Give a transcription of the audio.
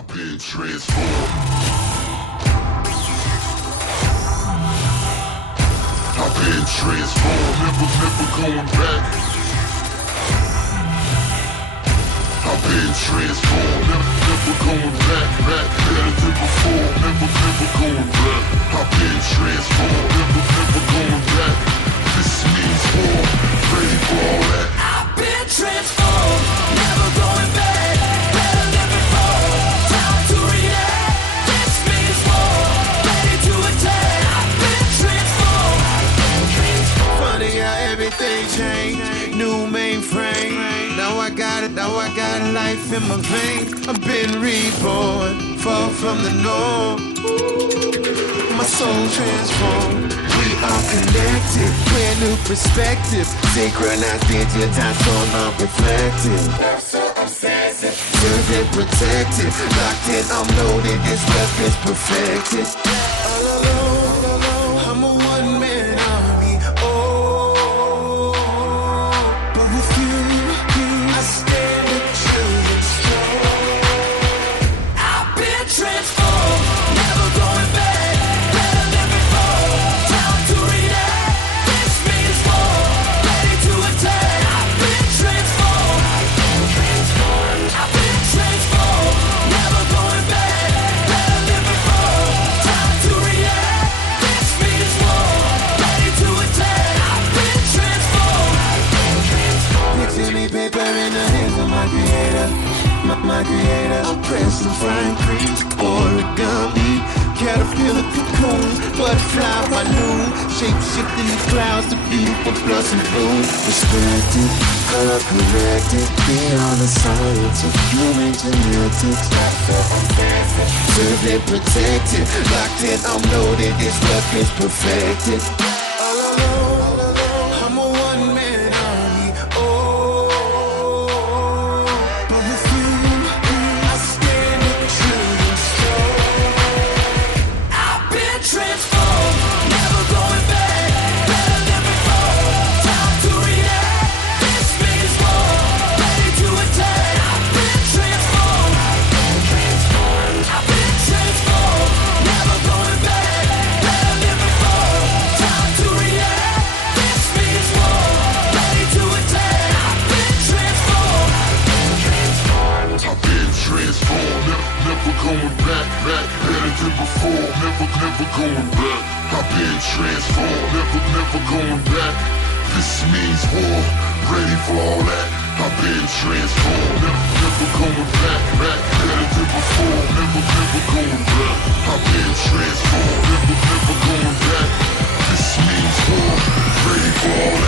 I've been transformed. I've been transformed, never going back. I've been transformed, never going back, better than before, never going back. I've been transformed, never going back. This means war, ready for all that. I've been transformed, never going back, better than before. Time to react. This means war, ready to attack. I've been transformed. Funny how everything changed. New mainframe. Now I got life in my veins. I've been reborn, far from the norm. My soul transformed. We are connected, brand new perspective. Synchronized, digitized, so I'm reflective. Served and protected, locked in, I'm loaded. This weapon's perfected. All alone, I'm a one-man army. Oh, but with you, I stand true and strong. I've been transformed, never going back, better than before. Time to react. This means war, ready to attack. I've been transformed. I've been transformed, never going back, better than before. Time to react. This means war, ready to attack. I've been transformed. Picture me paper in the hands of my creator. My creator. I'm pressing fine creams, origami, caterpillar cocoon, butterfly balloon, shape shifting the clouds to beautiful blossom bloom. Perspective, color corrected, beyond the science of human genetics. Served and protected, locked in, I'm loaded. This weapon's perfected. All alone, I'm a one-man army. Oh, but with you, I stand true and strong. I've been transformed, never going back, better than before. Time to react. This means war, ready to attack. I've been transformed. I've been transformed, never going back, better than before. Time to react. This means war, ready to attack. I've been transformed. I've been transformed, never going back, better than before, never going back. I've been transformed, never going back. This means war, ready for all that. I've been transformed, never going back, better than before, never going back. I've been transformed, never going back. This means war, ready for all